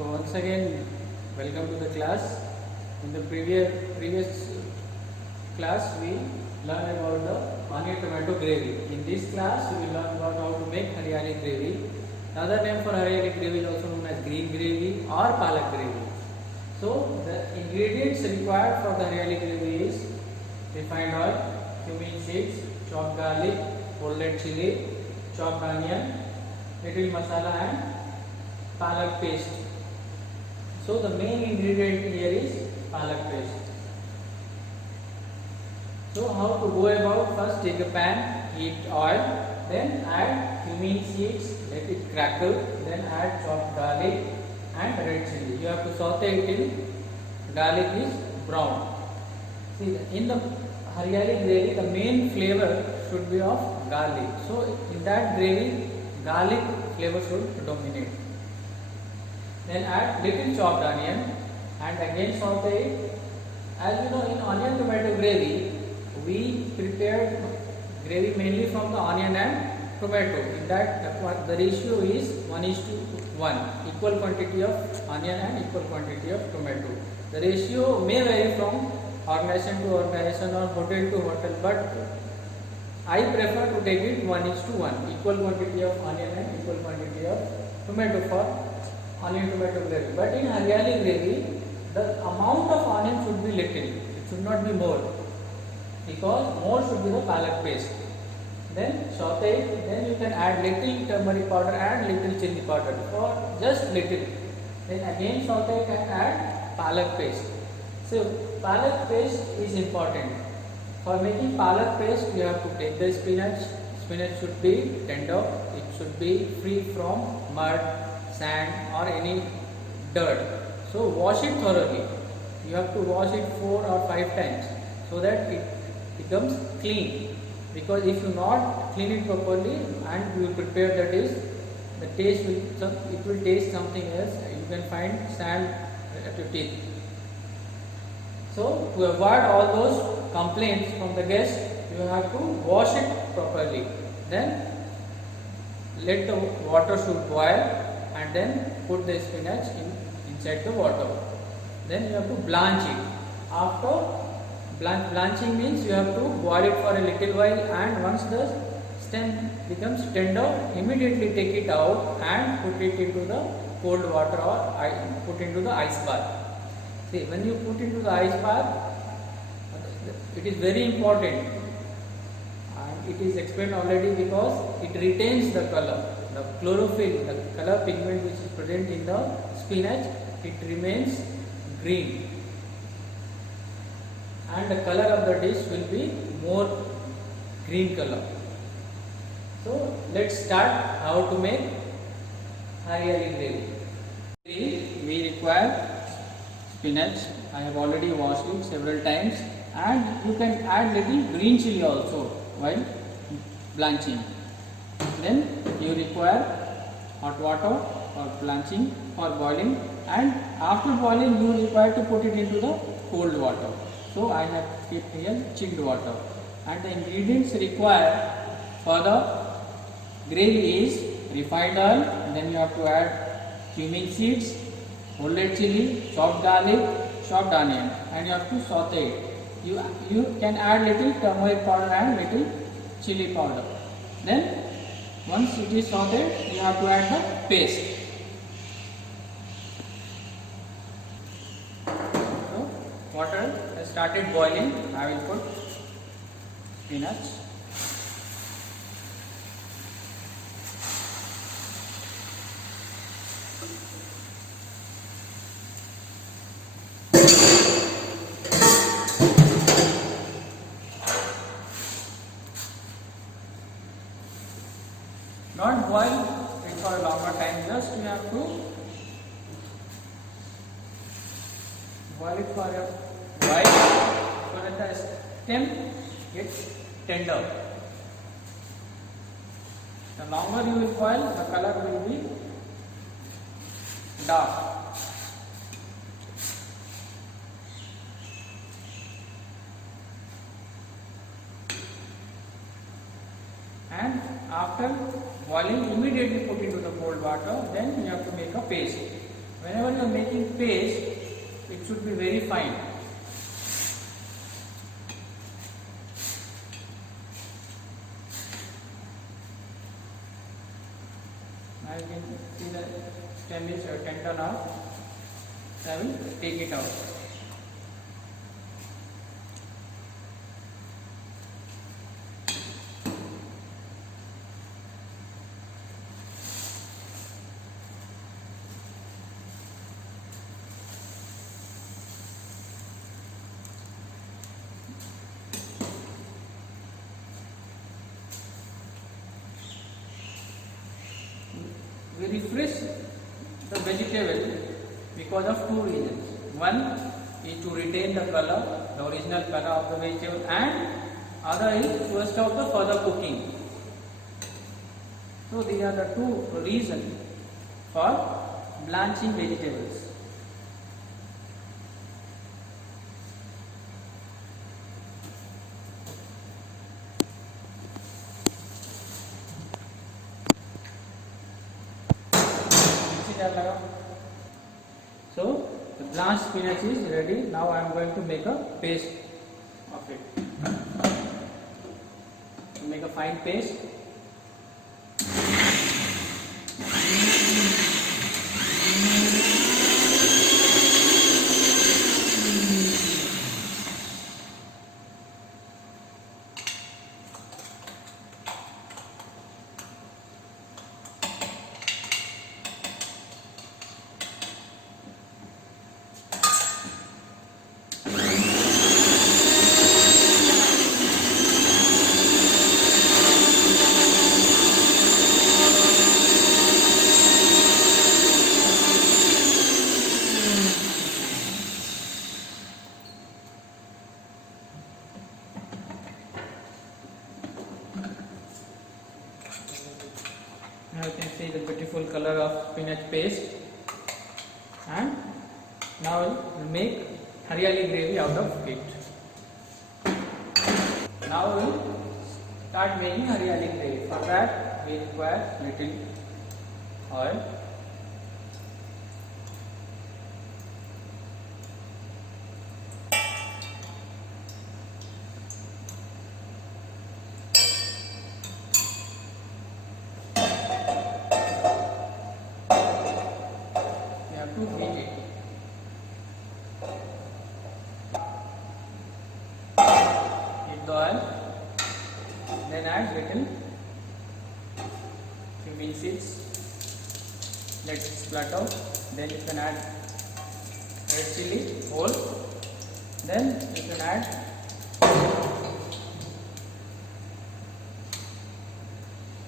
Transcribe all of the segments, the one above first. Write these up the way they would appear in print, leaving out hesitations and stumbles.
So once again, welcome to the class. In the previous class, we learned about the onion tomato gravy. In this class, we will learn about how to make haryali gravy. The other name for haryali gravy is also known as green gravy or palak gravy. So the ingredients required for the haryali gravy is refined oil, cumin seeds, chopped garlic, folded chili, chopped onion, little masala and palak paste. So the main ingredient here is palak paste. So how to go about? First take a pan, heat oil, then add cumin seeds, let it crackle, then add chopped garlic and red chili. You have to saute it till garlic is brown. See, in the haryali gravy, the main flavor should be of garlic. So in that gravy, garlic flavor should dominate. Then add little chopped onion and again saute it. As you know, in onion tomato gravy, we prepared gravy mainly from the onion and tomato. In that, the ratio is 1:1, equal quantity of onion and equal quantity of tomato. The ratio may vary from organization to organization or hotel to hotel, but I prefer to take it 1:1, equal quantity of onion and equal quantity of tomato for onion tomato gravy. But in haryali gravy, the amount of onion should be little, it should not be more, because more should be the palak paste. Then saute it, then you can add little turmeric powder and little chili powder, or just little. Then again saute it and add palak paste. So palak paste is important. For making palak paste, you have to take the spinach. Spinach should be tender, it should be free from mud, sand or any dirt. So wash it thoroughly. You have to wash it 4 or 5 times so that it becomes clean. Because if you not clean it properly and you prepare the dish, the taste will taste something else. You can find sand at your teeth. So to avoid all those complaints from the guests, you have to wash it properly. Then let the water should boil and then put the spinach inside the water. Then you have to blanch it. After blanching means you have to boil it for a little while, and once the stem becomes tender, immediately take it out and put it into the cold water or put into the ice bath. See, when you put into the ice bath, it is very important, and it is explained already, because it retains the color. The chlorophyll, the color pigment which is present in the spinach, it remains green, and the color of the dish will be more green color. So let's start how to make haryali gravy. We require spinach. I have already washed it several times, and you can add little green chili also while blanching. Then you require hot water for blanching or boiling, and after boiling you require to put it into the cold water. So I have kept here chilled water, and the ingredients required for the gravy is refined oil, then you have to add cumin seeds, folded chili, chopped garlic, chopped onion, and you have to saute it. You can add little turmeric powder and little chili powder. Then once it is sauteed, you have to add the paste. So water has started boiling. I will put spinach. Not boil it for a longer time, just you have to boil it for a while so that the stem gets tender. The longer you will boil, the color will be dark. And after boiling, immediately put into the cold water, then you have to make a paste. Whenever you are making paste, it should be very fine. Now you can see the stem is tender now. I will take it out. We refresh the vegetable because of two reasons. One is to retain the color, the original color of the vegetable, and other is to stop the further cooking. So these are the two reasons for blanching vegetables. So the blanched spinach is ready. Now I am going to make a paste of it. To make a fine paste. Now you can see the beautiful color of spinach paste, and now we will make hariyali gravy out of it. Now we will start making hariyali gravy. For that we require little oil. To heat it. Heat the oil, then add little cumin seeds, let it splatter, then you can add red chili whole, then you can add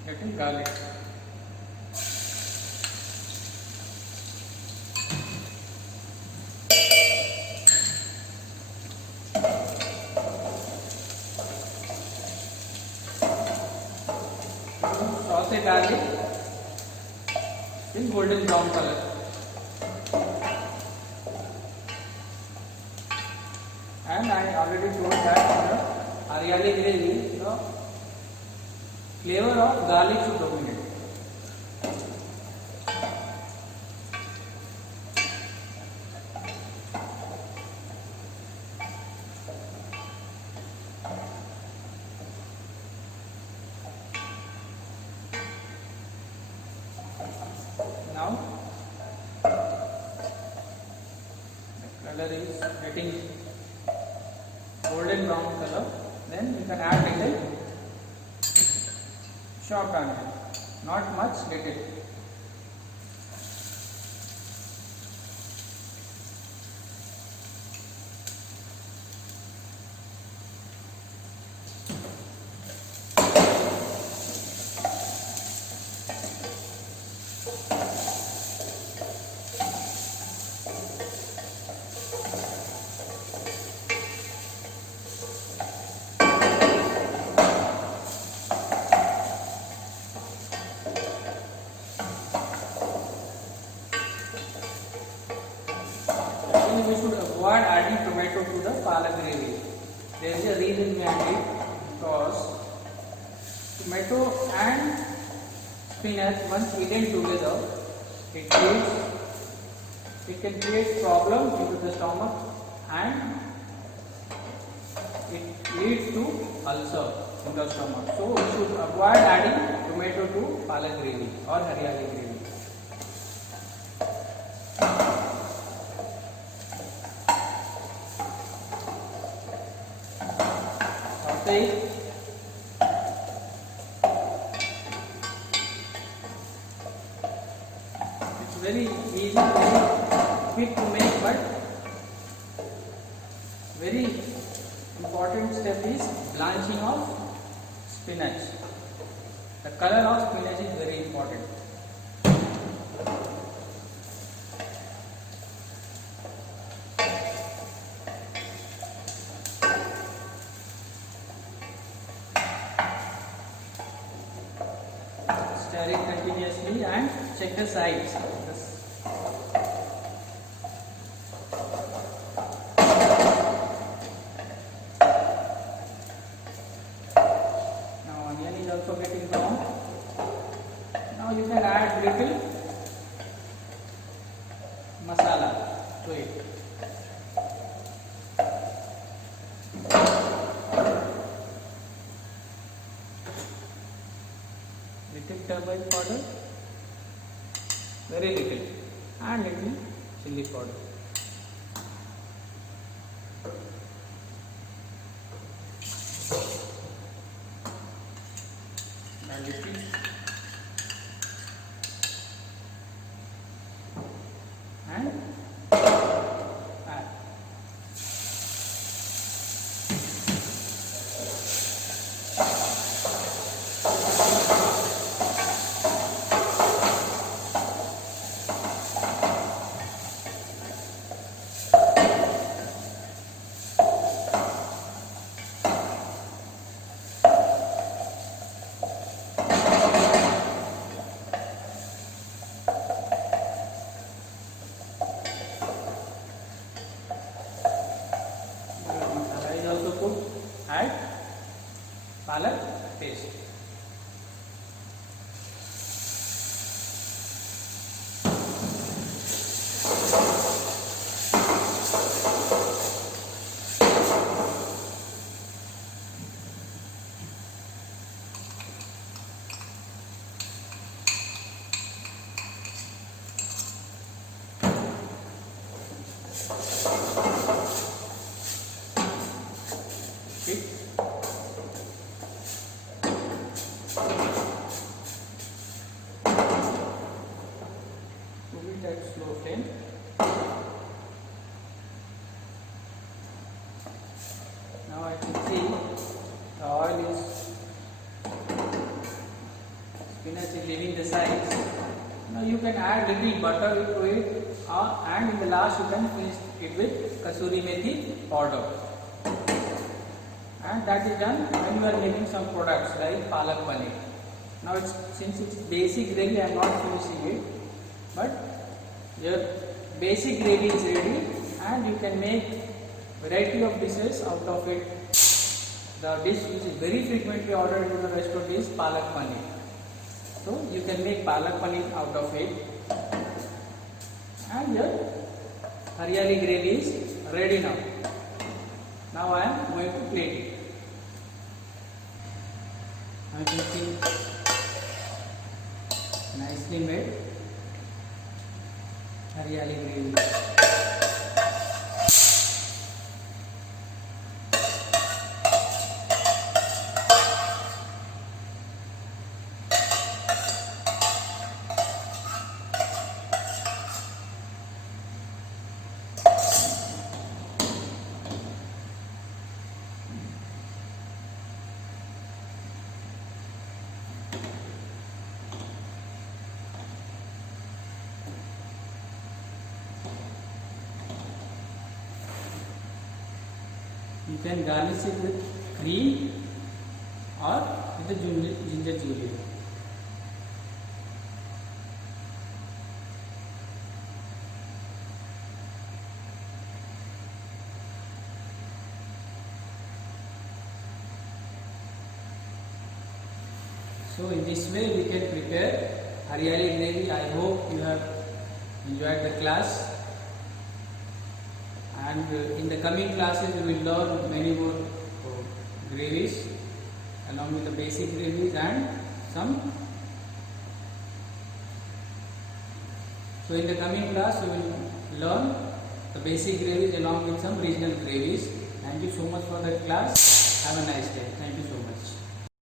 little garlic. Saute garlic in golden brown color. And I already told that the hariyali gravy, the flavor of garlic should dominate. Now the color is getting golden brown color. Then you can add little chopped onion, not much, little. We should avoid adding tomato to the palak gravy. There is a reason behind it, because tomato and spinach, once eaten together, it gives It can create problems into the stomach and it leads to ulcer in the stomach. So we should avoid adding tomato to palak gravy or hariyali gravy. Saute it. It's very easy, very quick to make, but very important step is blanching of spinach. The color of spinach is very important. Stir it continuously and check the sides. Now onion is also getting brown. Now you can add little masala to it. Little turmeric powder, very little, and little chili powder. And little and add. Masala is also put. Add palak paste. Okay. Cook it at slow flame. Now I can see the oil is spinach is leaving the sides. Now you can add little butter to it, and in the last you can finish it with kasuri methi powder. And that is done when you are making some products like palak paneer. Now since it's basic gravy, I am not finishing it, but your basic gravy is ready and you can make variety of dishes out of it. The dish which is very frequently ordered into the restaurant is palak paneer. So you can make palak paneer out of it, and your hariyali gravy is ready now. Now I am going to plate it. I can see nicely made hariyali gravy. You can garnish it with cream or with the ginger chili. So in this way we can prepare hariyali gravy. I hope you have enjoyed the class. and in the coming classes we will learn many more gravies along with the basic gravies and some. So in the coming class we will learn the basic gravies along with some regional gravies. Thank you so much for that class. Have a nice day. Thank you so much.